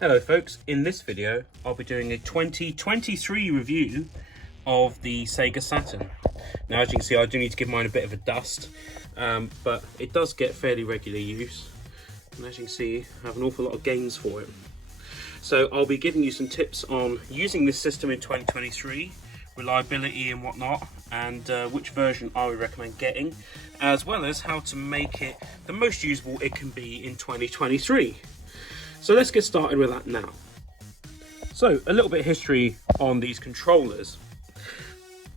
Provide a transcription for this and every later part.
Hello folks, in this video I'll be doing a 2023 review of the Sega Saturn. Now as you can see I do need to give mine a bit of a dust, but it does get fairly regular use, and as you can see I have an awful lot of games for it. So I'll be giving you some tips on using this system in 2023, reliability and whatnot, and which version I would recommend getting, as well as how to make it the most usable it can be in 2023. So let's get started with that now. So a little bit of history on these controllers.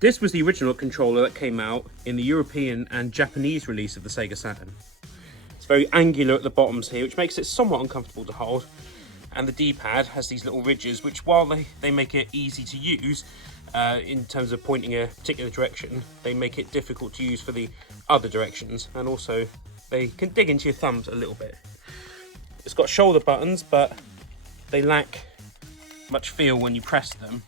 This was the original controller that came out in the European and Japanese release of the Sega Saturn. It's very angular at the bottoms here, which makes it somewhat uncomfortable to hold. And the D-pad has these little ridges, which while they make it easy to use in terms of pointing a particular direction, they make it difficult to use for the other directions, and also they can dig into your thumbs a little bit. It's got shoulder buttons, but they lack much feel when you press them.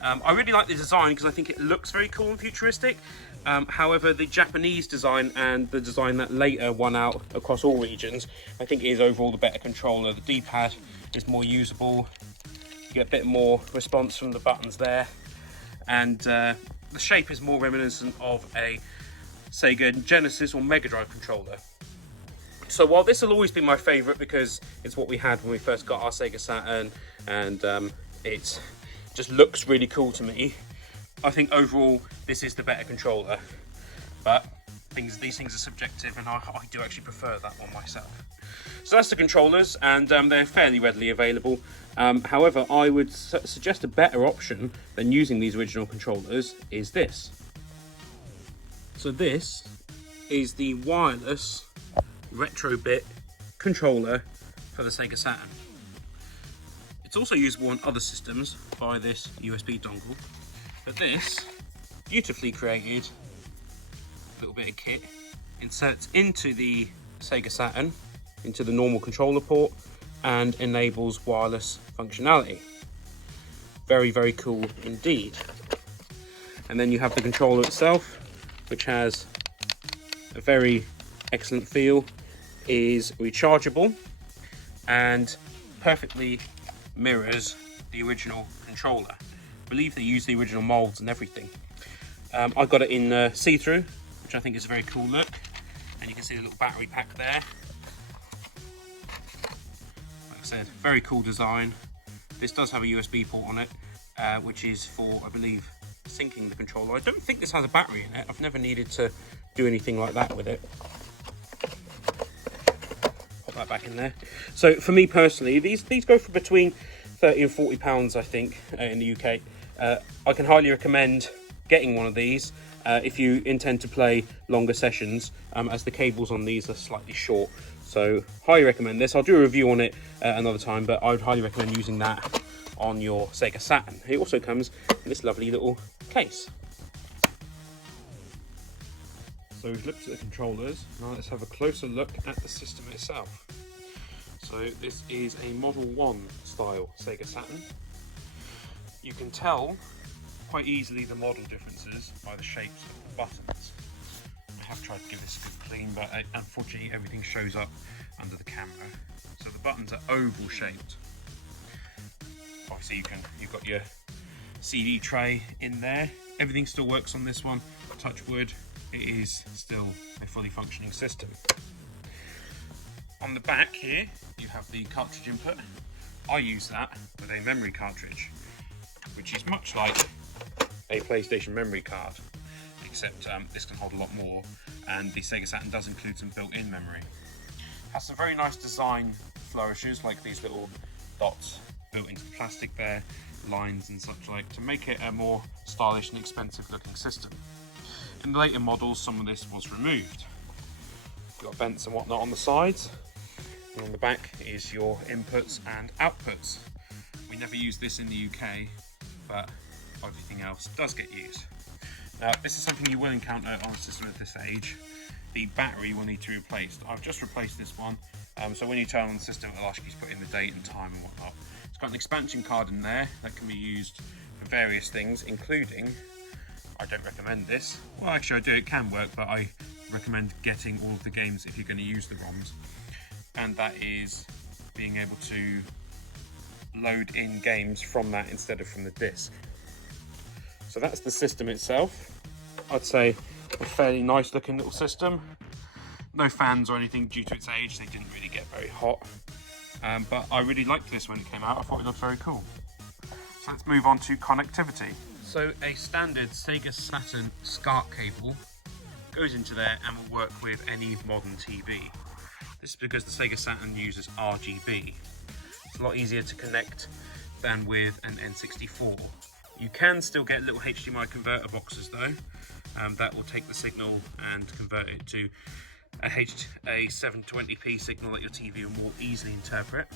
I really like the design because I think it looks very cool and futuristic. However, the Japanese design and the design that later won out across all regions, I think is overall the better controller. The D-pad is more usable, you get a bit more response from the buttons there, and the shape is more reminiscent of a Sega Genesis or Mega Drive controller. So while this will always be my favourite because it's what we had when we first got our Sega Saturn, and it just looks really cool to me, I think overall this is the better controller. But these things are subjective, and I do actually prefer that one myself. So that's the controllers, and they're fairly readily available. However, I would suggest a better option than using these original controllers is this. So this is the wireless Retrobit controller for the Sega Saturn. It's also usable on other systems by this USB dongle, but this beautifully created little bit of kit inserts into the Sega Saturn, into the normal controller port, and enables wireless functionality. Very, very cool indeed. And then you have the controller itself, which has a very excellent feel, is rechargeable, and perfectly mirrors the original controller. I believe they use the original molds and everything. I got it in see-through, which I think is a very cool look, and you can see the little battery pack there. Like I said, very cool design. This does have a USB port on it, which is for, I believe, syncing the controller. I don't think this has a battery in it. I've never needed to do anything like that with it. Pop that back in there. So for me personally, these go for between £30 and £40, I think, in the UK. I can highly recommend getting one of these if you intend to play longer sessions, as the cables on these are slightly short. So highly recommend this. I'll do a review on it another time, but I would highly recommend using that on your Sega Saturn. It also comes in this lovely little case. So we've looked at the controllers, now let's have a closer look at the system itself. So this is a Model 1 style Sega Saturn. You can tell quite easily the model differences by the shapes of the buttons. I have tried to give this a good clean, but unfortunately everything shows up under the camera. So the buttons are oval shaped. Obviously you've got your CD tray in there. Everything still works on this one, touch wood. It is still a fully functioning system. On the back here, you have the cartridge input. I use that with a memory cartridge, which is much like a PlayStation memory card, except this can hold a lot more, and the Sega Saturn does include some built-in memory. It has some very nice design flourishes, like these little dots built into the plastic there, lines and such like, to make it a more stylish and expensive looking system. In the later models, some of this was removed. You've got vents and whatnot on the sides, and on the back is your inputs and outputs. We never use this in the UK, but everything else does get used. Now, this is something you will encounter on a system of this age. The battery will need to be replaced. I've just replaced this one, so when you turn on the system, it'll ask you to put in the date and time and whatnot. It's got an expansion card in there that can be used for various things, including, I don't recommend this. Well, actually I do, it can work, but I recommend getting all of the games if you're going to use the ROMs. And that is being able to load in games from that instead of from the disc. So that's the system itself. I'd say a fairly nice looking little system. No fans or anything due to its age, they didn't really get very hot. But I really liked this when it came out, I thought it looked very cool. So let's move on to connectivity. So a standard Sega Saturn SCART cable goes into there and will work with any modern TV. This is because the Sega Saturn uses RGB. It's a lot easier to connect than with an N64. You can still get little HDMI converter boxes though, that will take the signal and convert it to a 720p signal that your TV will more easily interpret,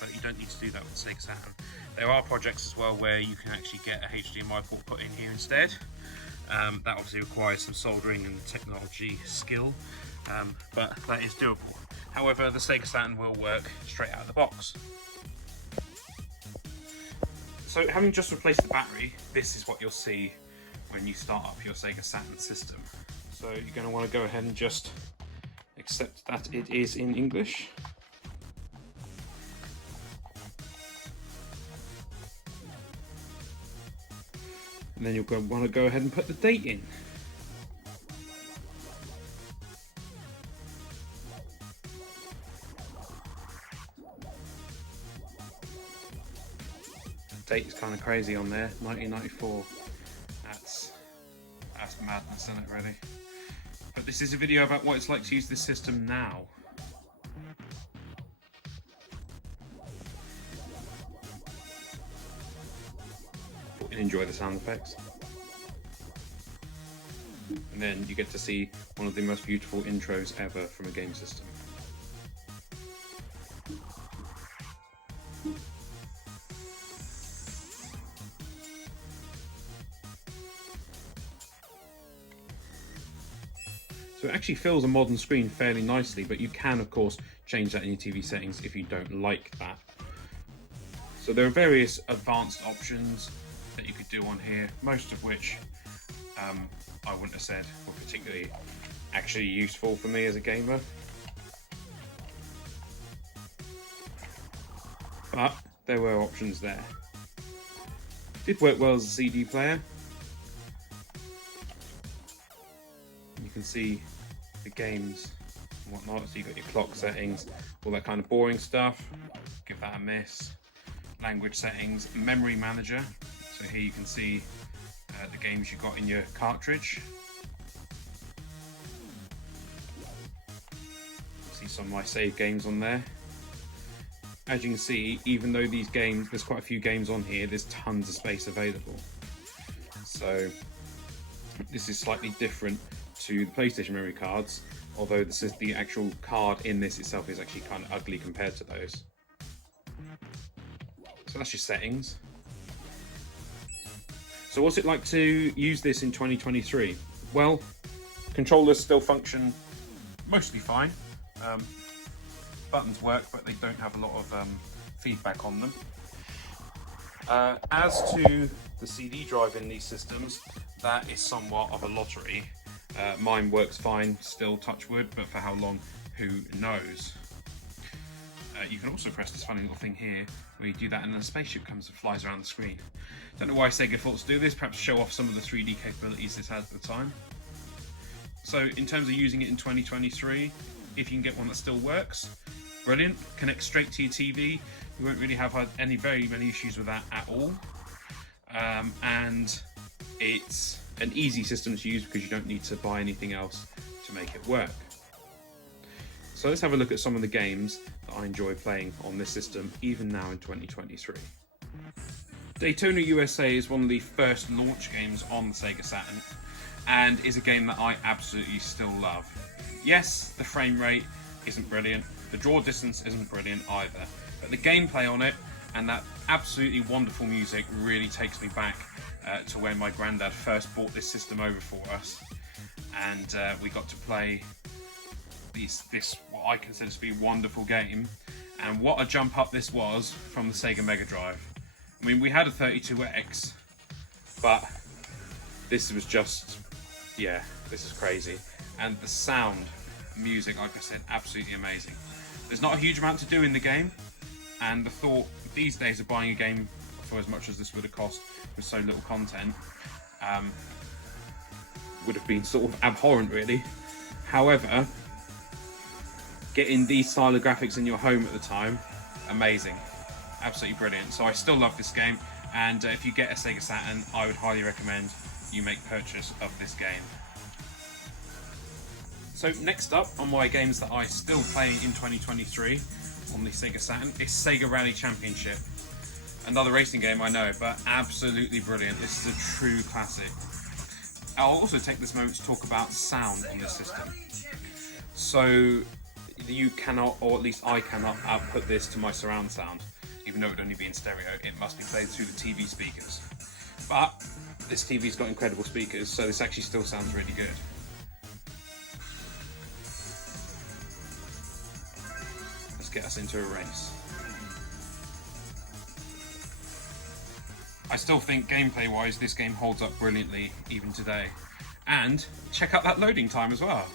but you don't need to do that with the Sega Saturn. There are projects as well where you can actually get a HDMI port put in here instead. That obviously requires some soldering and technology skill, but that is doable. However, the Sega Saturn will work straight out of the box. So having just replaced the battery, this is what you'll see when you start up your Sega Saturn system. So you're going to want to go ahead and just accept that it is in English. And then you'll want to go ahead and put the date in. The date is kind of crazy on there, 1994. That's madness, isn't it, really? But this is a video about what it's like to use this system now. Hope you enjoy the sound effects. And then you get to see one of the most beautiful intros ever from a game system. So it actually fills a modern screen fairly nicely, but you can of course change that in your TV settings if you don't like that. So there are various advanced options that you could do on here, most of which I wouldn't have said were particularly actually useful for me as a gamer. But there were options there. Did work well as a CD player. You can see the games and whatnot, so you've got your clock settings, all that kind of boring stuff, give that a miss. Language settings, memory manager, so here you can see the games you got in your cartridge. See some of my save games on there. As you can see, even though these games, there's quite a few games on here, there's tons of space available. So this is slightly different to the PlayStation memory cards, although this is the actual card in this itself is actually kind of ugly compared to those. So that's your settings. So what's it like to use this in 2023? Well, controllers still function mostly fine. Buttons work, but they don't have a lot of feedback on them. As to the CD drive in these systems, that is somewhat of a lottery. Mine works fine, still touch wood, but for how long, who knows. You can also press this funny little thing here, where you do that and then a spaceship comes and flies around the screen. Don't know why Sega thought to do this, perhaps show off some of the 3D capabilities this had at the time. So in terms of using it in 2023, if you can get one that still works, brilliant. Connects straight to your TV. You won't really have had very many issues with that at all. And it's an easy system to use because you don't need to buy anything else to make it work. So let's have a look at some of the games that I enjoy playing on this system, even now in 2023. Daytona USA is one of the first launch games on the Sega Saturn, and is a game that I absolutely still love. Yes, the frame rate isn't brilliant, the draw distance isn't brilliant either, but the gameplay on it and that absolutely wonderful music really takes me back to when my granddad first bought this system over for us, and we got to play this what I consider to be a wonderful game. And what a jump up this was from the Sega Mega Drive. I mean, we had a 32X, but this was just, yeah, this is crazy. And the sound, music, like I said, absolutely amazing. There's not a huge amount to do in the game, and the thought these days of buying a game for as much as this would have cost with so little content would have been sort of abhorrent, really. However, getting these style of graphics in your home at the time, amazing, absolutely brilliant. So I still love this game, and if you get a Sega Saturn, I would highly recommend you make purchase of this game. So next up on my games that I still play in 2023 on the Sega Saturn is Sega Rally Championship. Another racing game, I know, but absolutely brilliant. This is a true classic. I'll also take this moment to talk about sound on this system. So you cannot, or at least I cannot, output this to my surround sound. Even though it would only be in stereo, it must be played through the TV speakers. But this TV's got incredible speakers, so this actually still sounds really good. Let's get us into a race. I still think gameplay wise this game holds up brilliantly even today. And check out that loading time as well.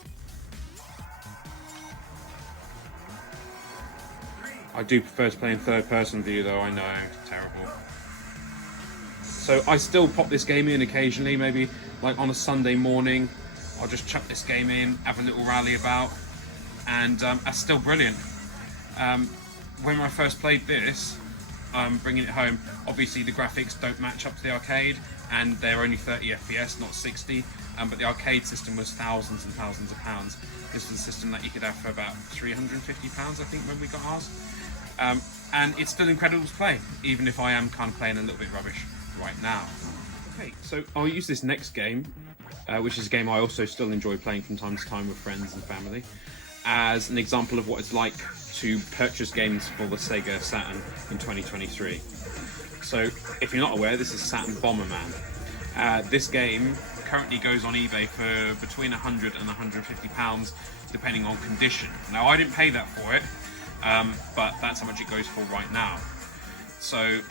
I do prefer to play in third person view though, I know, terrible. So I still pop this game in occasionally, maybe like on a Sunday morning. I'll just chuck this game in, have a little rally about, and that's still brilliant. When I first played this, bringing it home, obviously the graphics don't match up to the arcade, and they're only 30 FPS, not 60, but the arcade system was thousands and thousands of pounds. This was a system that you could have for about £350, I think, when we got ours. And it's still incredible to play, even if I am kind of playing a little bit rubbish right now. Okay, so I'll use this next game, which is a game I also still enjoy playing from time to time with friends and family, as an example of what it's like to purchase games for the Sega Saturn in 2023. So, if you're not aware, this is Saturn Bomberman. This game currently goes on eBay for between £100 and £150, depending on condition. Now, I didn't pay that for it, but that's how much it goes for right now. So,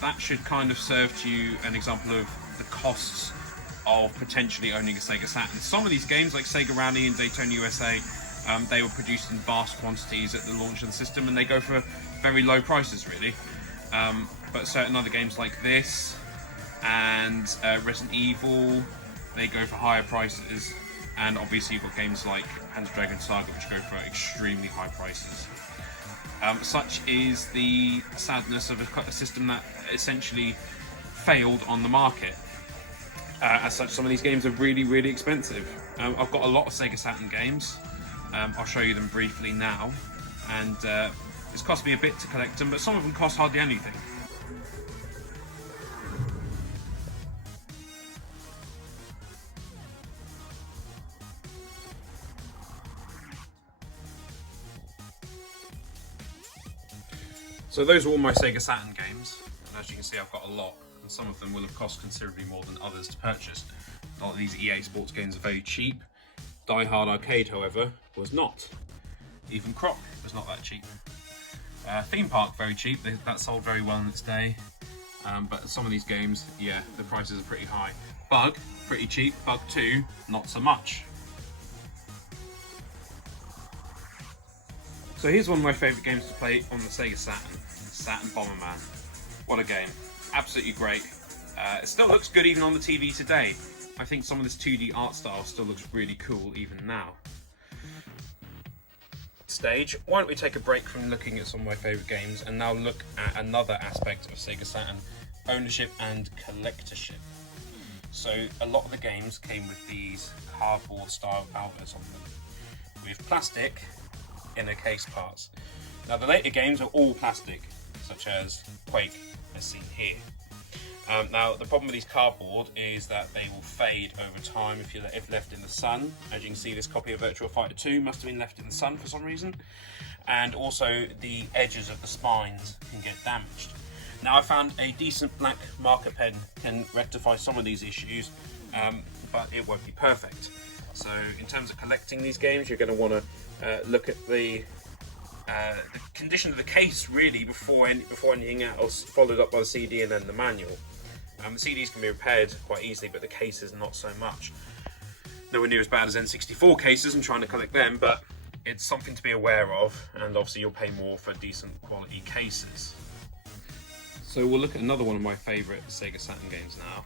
that should kind of serve to you an example of the costs of potentially owning a Sega Saturn. Some of these games, like Sega Rally and Daytona USA, they were produced in vast quantities at the launch of the system, and they go for very low prices, really. But certain other games like this and Resident Evil, they go for higher prices. And obviously you've got games like Panzer Dragoon Saga, which go for extremely high prices. Such is the sadness of a system that essentially failed on the market. As such, some of these games are really, really expensive. I've got a lot of Sega Saturn games. I'll show you them briefly now. And it's cost me a bit to collect them, but some of them cost hardly anything. So those are all my Sega Saturn games, and as you can see I've got a lot, and some of them will have cost considerably more than others to purchase. A lot of these EA Sports games are very cheap. Die Hard Arcade, however, was not. Even Croc was not that cheap. Theme Park, very cheap, that sold very well in its day. But some of these games, yeah, the prices are pretty high. Bug, pretty cheap. Bug 2, not so much. So here's one of my favourite games to play on the Sega Saturn, Saturn Bomberman. What a game, absolutely great. It still looks good even on the TV today. I think some of this 2D art style still looks really cool even now. Stage, why don't we take a break from looking at some of my favourite games and now look at another aspect of Sega Saturn, ownership and collectorship. So a lot of the games came with these cardboard style outlets on them, with plastic inner case parts. Now the later games are all plastic, such as Quake, as seen here. Now the problem with these cardboard is that they will fade over time if left in the sun. As you can see, this copy of Virtua Fighter 2 must have been left in the sun for some reason, and also the edges of the spines can get damaged. Now I found a decent black marker pen can rectify some of these issues, but it won't be perfect. So in terms of collecting these games, you're going to want to look at the condition of the case really before anything else, followed up by the CD and then the manual. The CDs can be repaired quite easily, but the cases not so much. Nowhere near as bad as N64 cases and trying to collect them, but it's something to be aware of, and obviously you'll pay more for decent quality cases. So we'll look at another one of my favourite Sega Saturn games now.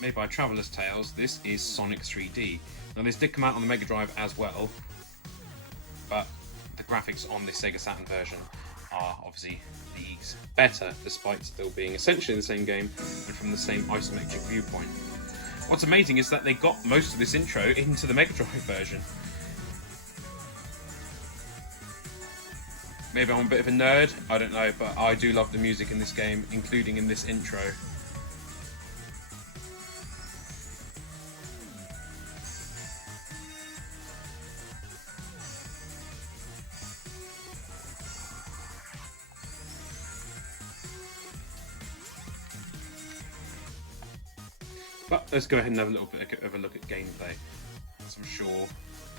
Made by Traveller's Tales, this is Sonic 3D. Now this did come out on the Mega Drive as well, but the graphics on this Sega Saturn version are obviously better, despite still being essentially the same game and from the same isometric viewpoint. What's amazing is that they got most of this intro into the Mega Drive version. Maybe I'm a bit of a nerd, I don't know, but I do love the music in this game, including in this intro. But let's go ahead and have a little bit of a look at gameplay. As I'm sure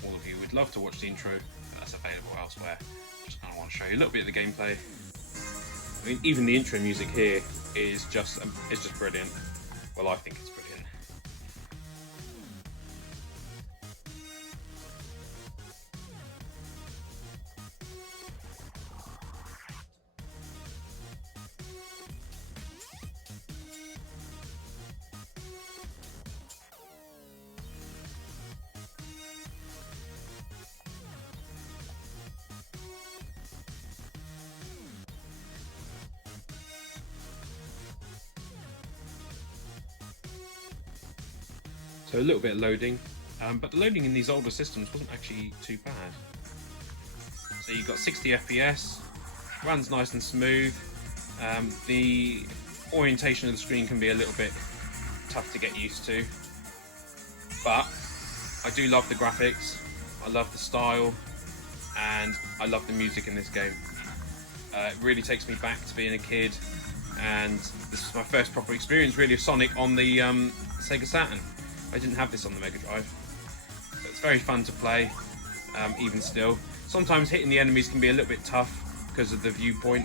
all of you would love to watch the intro, but that's available elsewhere. Just kind of want to show you a little bit of the gameplay. I mean, even the intro music here is just brilliant. Well, I think it's brilliant. So a little bit of loading, but the loading in these older systems wasn't actually too bad. So you've got 60 FPS, runs nice and smooth. The orientation of the screen can be a little bit tough to get used to, but I do love the graphics, I love the style, and I love the music in this game. It really takes me back to being a kid, and this is my first proper experience really of Sonic on the Sega Saturn. I didn't have this on the Mega Drive, so it's very fun to play, even still. Sometimes hitting the enemies can be a little bit tough because of the viewpoint,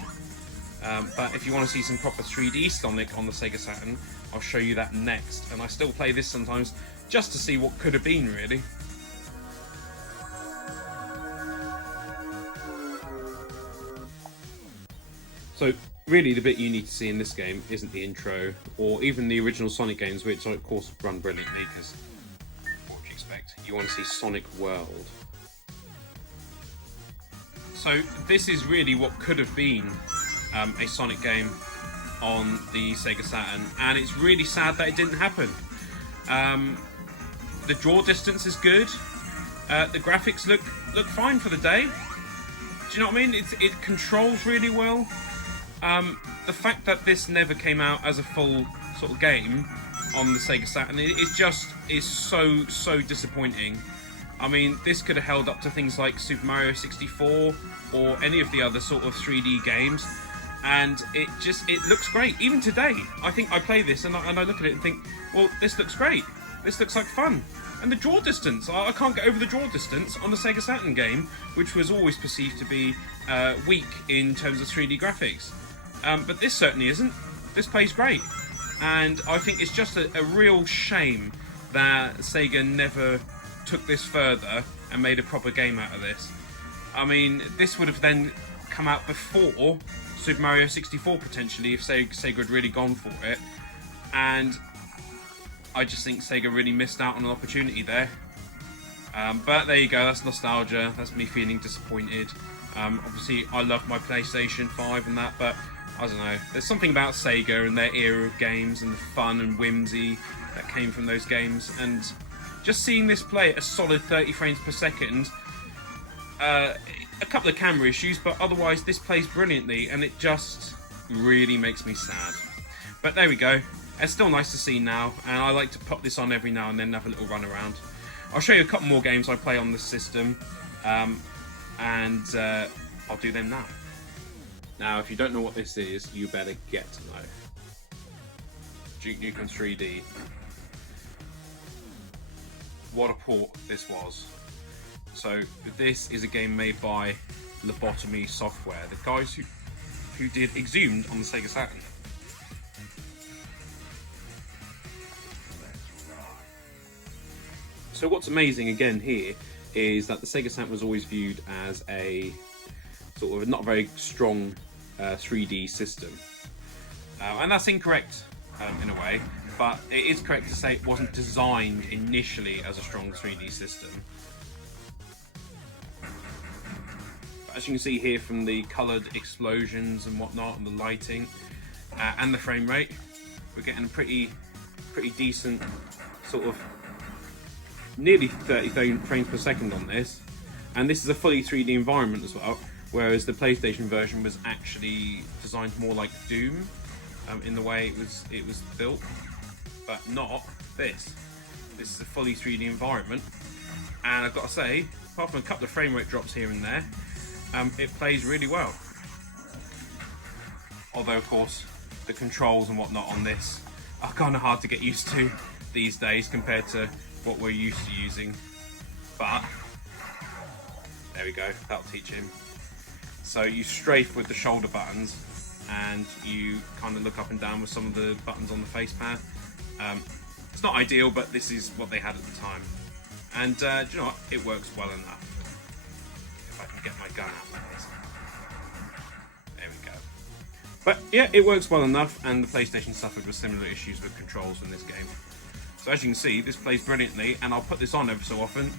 but if you want to see some proper 3D Sonic on the Sega Saturn, I'll show you that next. And I still play this sometimes just to see what could have been, really. So really the bit you need to see in this game isn't the intro or even the original Sonic games, which of course run brilliantly, because what would you expect? You want to see Sonic World. So this is really what could have been a Sonic game on the Sega Saturn, and it's really sad that it didn't happen. The draw distance is good, the graphics look fine for the day. Do you know what I mean? It controls really well. The fact that this never came out as a full sort of game on the Sega Saturn is so disappointing. I mean, this could have held up to things like Super Mario 64 or any of the other sort of 3D games, and it looks great. Even today, I think I play this and I look at it and think, well, this looks great. This looks like fun. And the draw distance, I can't get over the draw distance on the Sega Saturn game, which was always perceived to be weak in terms of 3D graphics. But this certainly isn't. This plays great, and I think it's just a real shame that Sega never took this further and made a proper game out of this. I mean, this would have then come out before Super Mario 64 potentially, if Sega had really gone for it, and I just think Sega really missed out on an opportunity there. But there you go, that's nostalgia, that's me feeling disappointed. Obviously I love my PlayStation 5 and that, but I don't know, there's something about Sega and their era of games and the fun and whimsy that came from those games, and just seeing this play at a solid 30 frames per second, a couple of camera issues, but otherwise this plays brilliantly, and it just really makes me sad. But there we go, it's still nice to see now, and I like to pop this on every now and then and have a little run around. I'll show you a couple more games I play on this system, and I'll do them now. Now, if you don't know what this is, you better get to know. Duke Nukem 3D. What a port this was. So, this is a game made by Lobotomy Software, the guys who did Exhumed on the Sega Saturn. So what's amazing again here is that the Sega Saturn was always viewed as a sort of not very strong 3D system. And that's incorrect in a way, but it is correct to say it wasn't designed initially as a strong 3D system. But as you can see here from the coloured explosions and whatnot, and the lighting, and the frame rate, we're getting a pretty decent sort of nearly 30 frames per second on this. And this is a fully 3D environment as well, whereas the PlayStation version was actually designed more like Doom in the way it was built, but not this. This is a fully 3D environment, and I've got to say, apart from a couple of frame rate drops here and there, it plays really well. Although, of course, the controls and whatnot on this are kind of hard to get used to these days compared to what we're used to using. But there we go, that'll teach him. So you strafe with the shoulder buttons, and you kind of look up and down with some of the buttons on the face pad. It's not ideal, but this is what they had at the time. And do you know what? It works well enough. If I can get my gun out like this. There we go. But yeah, it works well enough, and the PlayStation suffered with similar issues with controls in this game. So as you can see, this plays brilliantly, and I'll put this on every so often,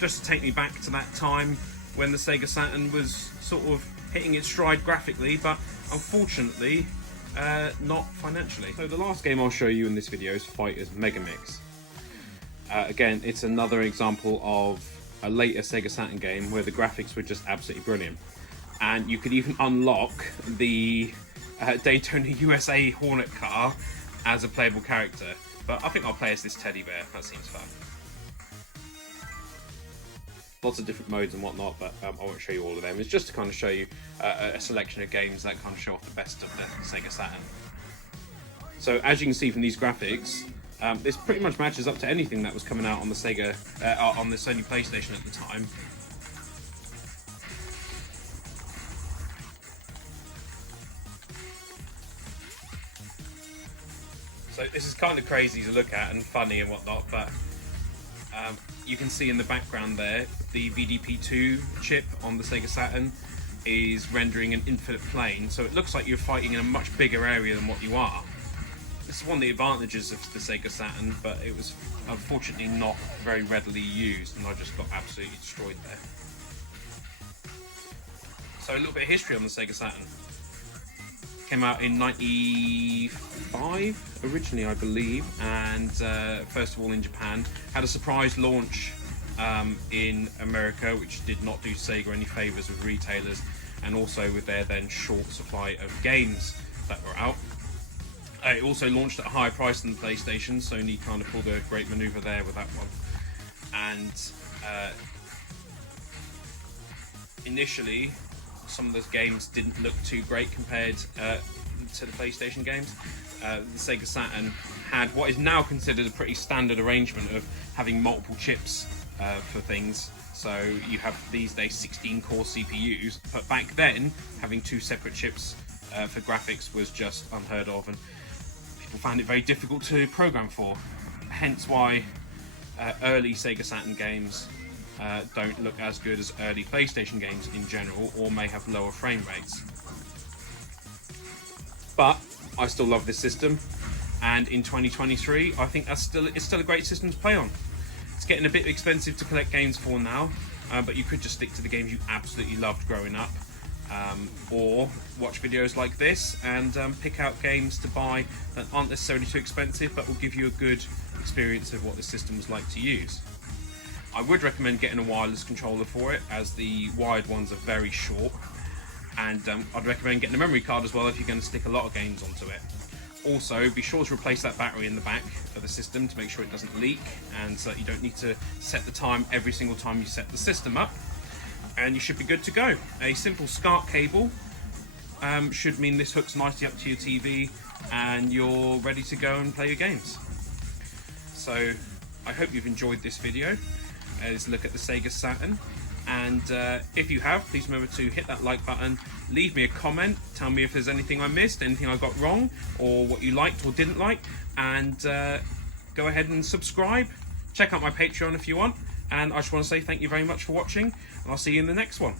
just to take me back to that time when the Sega Saturn was sort of hitting its stride graphically, but unfortunately not financially. So the last game I'll show you in this video is Fighters Mega Mix. Again, it's another example of a later Sega Saturn game where the graphics were just absolutely brilliant. And you could even unlock the Daytona USA Hornet car as a playable character. But I think I'll play as this teddy bear, that seems fun. Lots of different modes and whatnot, but I won't show you all of them. It's just to kind of show you a selection of games that kind of show off the best of the Sega Saturn. So as you can see from these graphics, this pretty much matches up to anything that was coming out on the Sega, on the Sony PlayStation at the time. So this is kind of crazy to look at and funny and whatnot, but you can see in the background there, the VDP2 chip on the Sega Saturn is rendering an infinite plane, so it looks like you're fighting in a much bigger area than what you are. This is one of the advantages of the Sega Saturn, but it was unfortunately not very readily used, and I just got absolutely destroyed there. So a little bit of history on the Sega Saturn. Came out in '95 originally, I believe, and first of all in Japan. Had a surprise launch in America, which did not do Sega any favours with retailers, and also with their then short supply of games that were out. It also launched at a higher price than the PlayStation. Sony kind of pulled a great manoeuvre there with that one. And initially, some of those games didn't look too great compared to the PlayStation games. The Sega Saturn had what is now considered a pretty standard arrangement of having multiple chips for things. So you have these days 16 core CPUs, but back then having two separate chips for graphics was just unheard of, and people found it very difficult to program for. Hence why early Sega Saturn games don't look as good as early PlayStation games in general, or may have lower frame rates. But I still love this system, and in 2023 I think it's still a great system to play on. It's getting a bit expensive to collect games for now, but you could just stick to the games you absolutely loved growing up, or watch videos like this and pick out games to buy that aren't necessarily too expensive but will give you a good experience of what the system was like to use. I would recommend getting a wireless controller for it, as the wired ones are very short, and I'd recommend getting a memory card as well if you're going to stick a lot of games onto it. Also, be sure to replace that battery in the back of the system to make sure it doesn't leak, and so you don't need to set the time every single time you set the system up, and you should be good to go. A simple SCART cable should mean this hooks nicely up to your TV and you're ready to go and play your games. So I hope you've enjoyed this video. Let's look at the Sega Saturn, and if you have, please remember to hit that like button, leave me a comment, tell me if there's anything I missed, anything I got wrong, or what you liked or didn't like, and go ahead and subscribe. Check out my Patreon if you want, And I just want to say thank you very much for watching, and I'll see you in the next one.